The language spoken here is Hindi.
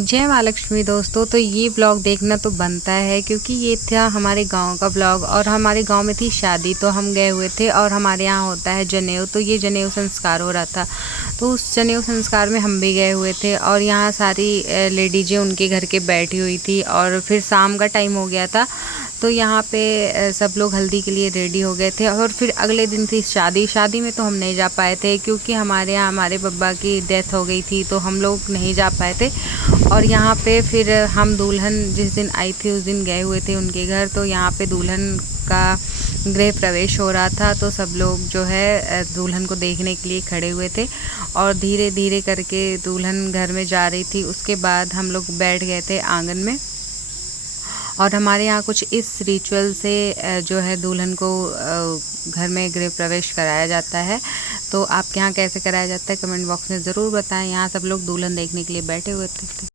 जय माँ लक्ष्मी दोस्तों। तो ये ब्लॉग देखना तो बनता है क्योंकि ये था हमारे गांव का ब्लॉग और हमारे गांव में थी शादी, तो हम गए हुए थे और हमारे यहाँ होता है जनेऊ। तो ये जनेऊ संस्कार हो रहा था, तो उस जनेऊ संस्कार में हम भी गए हुए थे और यहाँ सारी लेडीजें उनके घर के बैठी हुई थी और फिर शाम का टाइम हो गया था। तो यहाँ पे सब लोग हल्दी के लिए रेडी हो गए थे और फिर अगले दिन थी शादी। शादी में तो हम नहीं जा पाए थे क्योंकि हमारे यहाँ हमारे बब्बा की डेथ हो गई थी, तो हम लोग नहीं जा पाए थे। और यहाँ पे फिर हम दुल्हन जिस दिन आई थी उस दिन गए हुए थे उनके घर। तो यहाँ पे दुल्हन का गृह प्रवेश हो रहा था, तो सब लोग जो है दुल्हन को देखने के लिए खड़े हुए थे और धीरे धीरे करके दुल्हन घर में जा रही थी। उसके बाद हम लोग बैठ गए थे आंगन में और हमारे यहाँ कुछ इस रिचुअल से जो है दुल्हन को घर में गृह प्रवेश कराया जाता है। तो आपके यहाँ कैसे कराया जाता है कमेंट बॉक्स में ज़रूर बताएं। यहाँ सब लोग दुल्हन देखने के लिए बैठे हुए थे।